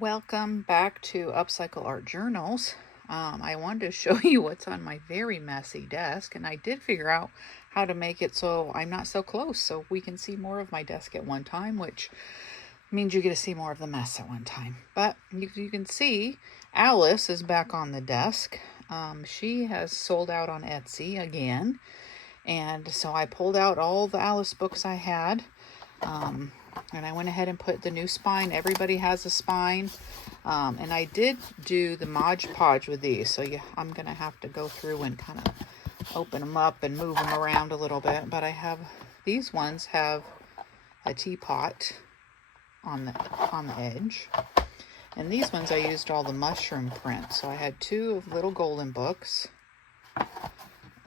Welcome back to Upcycle Art Journals. I wanted to show you what's on my very messy desk, and I did figure out how to make it so I'm not so close, so we can see more of my desk at one time, which means you get to see more of the mess at one time. But you can see Alice is back on the desk. She has sold out on Etsy again, and so I pulled out all the Alice books I had. And I went ahead and put the new spine. Everybody has a spine. And I did do the Mod Podge with these. So I'm going to have to go through and kind of open them up and move them around a little bit. But these ones have a teapot on the edge. And these ones I used all the mushroom print. So I had two of little golden books.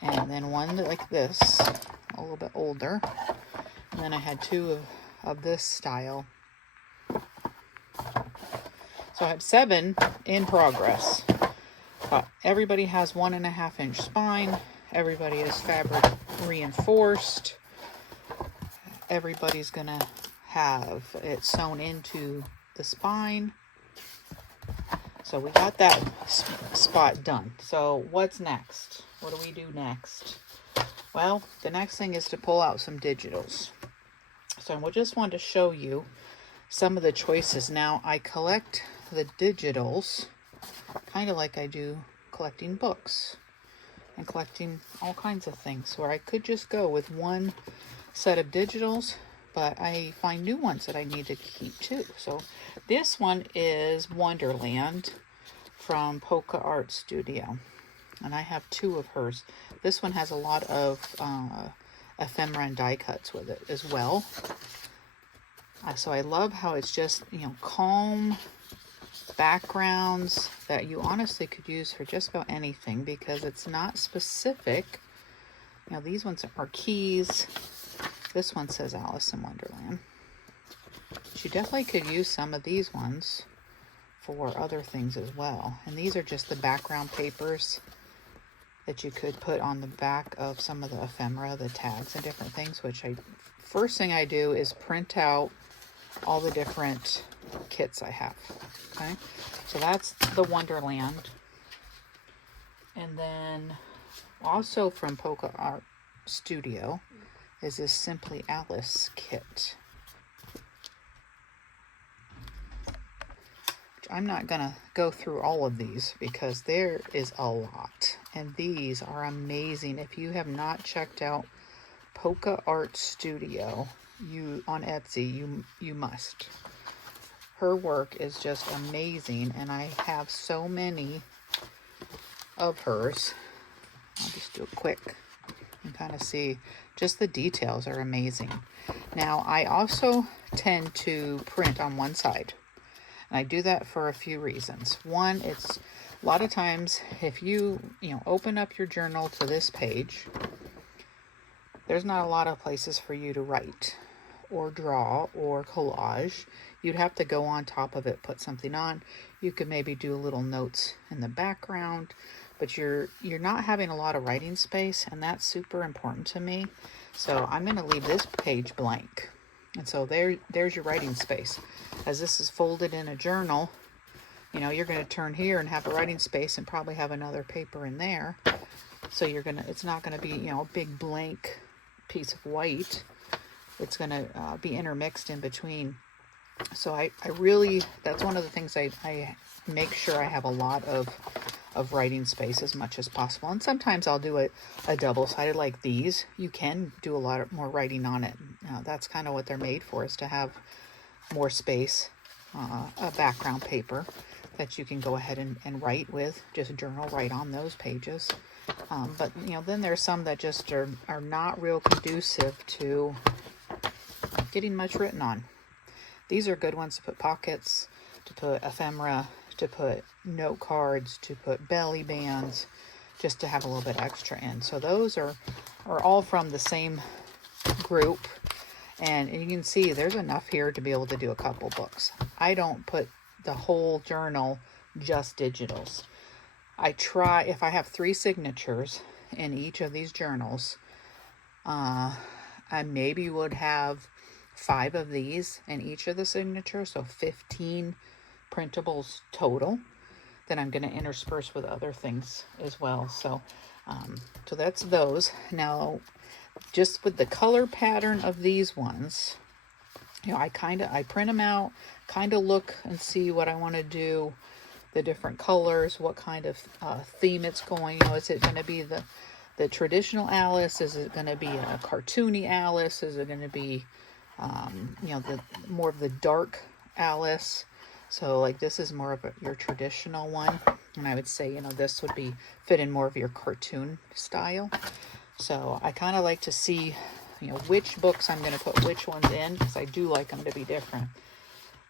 And then one like this, a little bit older. And then I had two of this style. So I have 7 in progress. But everybody has 1.5 inch spine. Everybody is fabric reinforced. Everybody's gonna have it sewn into the spine. So we got that spot done. So what's next? What do we do next? Well, the next thing is to pull out some digitals. So I just wanted to show you some of the choices. Now, I collect the digitals kind of like I do collecting books and collecting all kinds of things, where I could just go with one set of digitals, but I find new ones that I need to keep too. So this one is Wonderland from Polka Art Studio, and I have 2 of hers. This one has a lot of ephemera and die cuts with it as well. So I love how it's just, calm backgrounds that you honestly could use for just about anything, because it's not specific. These ones are keys. This one says Alice in Wonderland. But you definitely could use some of these ones for other things as well. And these are just the background papers that you could put on the back of some of the ephemera, the tags and different things, which first thing I do is print out all the different kits I have. Okay, so that's the Wonderland. And then also from Polka Art Studio is this Simply Alice kit. I'm not gonna go through all of these because there is a lot, and these are amazing. If you have not checked out Polka Art Studio on Etsy, you must. Her work is just amazing, and I have so many of hers. I'll just do it quick and kind of see. Just the details are amazing. Now, I also tend to print on one side. And I do that for a few reasons. One, it's a lot of times if you open up your journal to this page, there's not a lot of places for you to write or draw or collage. You'd have to go on top of it, put something on. You could maybe do little notes in the background, but you're not having a lot of writing space, and that's super important to me. So I'm going to leave this page blank. And so there's your writing space. As this is folded in a journal, you're going to turn here and have a writing space and probably have another paper in there. So it's not going to be, a big blank piece of white. It's going to be intermixed in between. So I really, that's one of the things I make sure I have a lot of writing space as much as possible. And sometimes I'll do a double-sided like these. You can do a lot more writing on it. That's kind of what they're made for, is to have more space, a background paper that you can go ahead and write with, just journal right on those pages. But then there's some that just are not real conducive to getting much written on. These are good ones to put pockets, to put ephemera, to put note cards, to put belly bands, just to have a little bit extra in. So those are all from the same group. And you can see there's enough here to be able to do a couple books. I don't put the whole journal just digitals. I try, if I have 3 signatures in each of these journals, I maybe would have 5 of these in each of the signatures, so 15 printables total. Then I'm going to intersperse with other things as well. So, so that's those. Now, just with the color pattern of these ones, you know, I print them out, kind of look and see what I want to do, the different colors, what kind of theme it's going. You know, is it going to be the traditional Alice? Is it going to be a cartoony Alice? Is it going to be, you know, the more of the dark Alice? So like this is more of your traditional one. And I would say, you know, this would be fit in more of your cartoon style. So I kind of like to see, you know, which books I'm going to put which ones in, because I do like them to be different.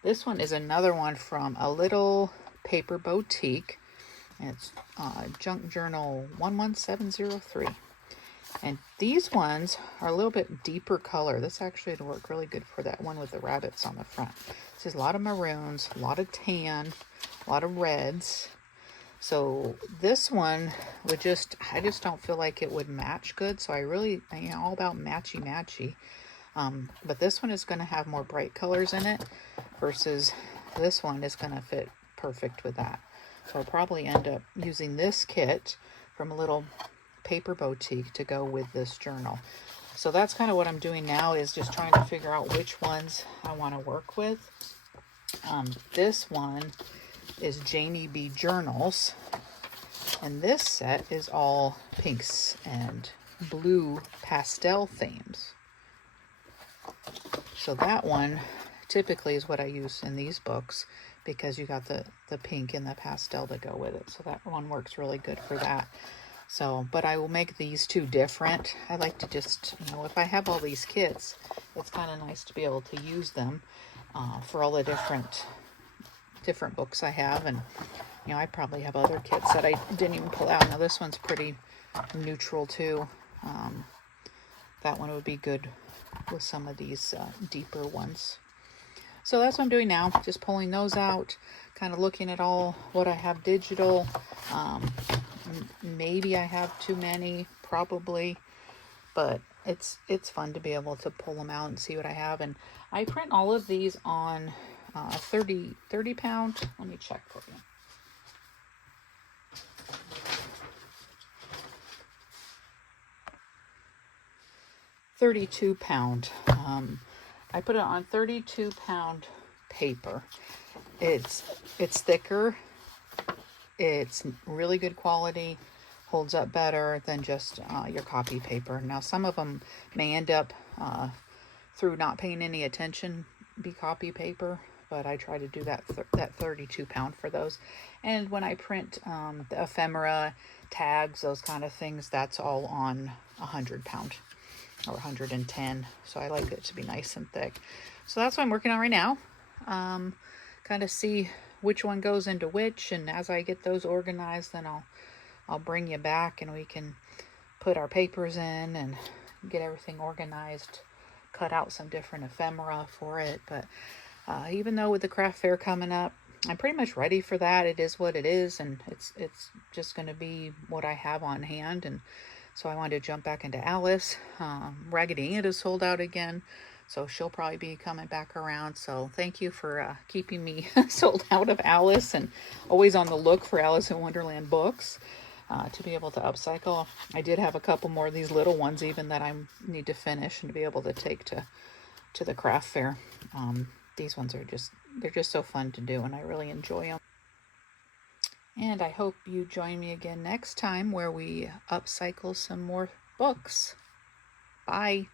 This one is another one from a little paper boutique. It's Junk Journal 11703. And these ones are a little bit deeper color. This actually would work really good for that one with the rabbits on the front. This is a lot of maroons, a lot of tan, a lot of reds. So this one would I just don't feel like it would match good. So I really, you know, all about matchy. But this one is going to have more bright colors in it versus this one is going to fit perfect with that. So I'll probably end up using this kit from a little paper boutique to go with this journal. So that's kind of what I'm doing now, is just trying to figure out which ones I want to work with. This one is JaneyBJournals, and this set is all pinks and blue pastel themes. So that one typically is what I use in these books, because you got the pink and the pastel to go with it. So that one works really good for that. So, but I will make these two different. I like to just, you know, if I have all these kits, it's kind of nice to be able to use them for all the different books I have. And, you know, I probably have other kits that I didn't even pull out. Now this one's pretty neutral too. That one would be good with some of these deeper ones. So that's what I'm doing now, just pulling those out, kind of looking at all what I have digital. Maybe I have too many, probably, but it's fun to be able to pull them out and see what I have. And I print all of these on 30 pound. Let me check for you. £32 pound. I put it on 32 pound paper. It's thicker. It's really good quality, holds up better than just your copy paper. Now some of them may end up through not paying any attention be copy paper, but I try to do that 32 pound for those. And when I print the ephemera, tags, those kind of things, that's all on 100 pound or 110. So I like it to be nice and thick. So that's what I'm working on right now. Kind of see which one goes into which, and as I get those organized, then I'll bring you back and we can put our papers in and get everything organized, cut out some different ephemera for it. But even though with the craft fair coming up, I'm pretty much ready for that. It is what it is, and it's just going to be what I have on hand. And so I wanted to jump back into Alice. Raggedy Ann is sold out again, so she'll probably be coming back around. So thank you for keeping me sold out of Alice, and always on the look for Alice in Wonderland books to be able to upcycle. I did have a couple more of these little ones even that I need to finish and to be able to take to the craft fair. These ones are they're just so fun to do, and I really enjoy them. And I hope you join me again next time where we upcycle some more books. Bye.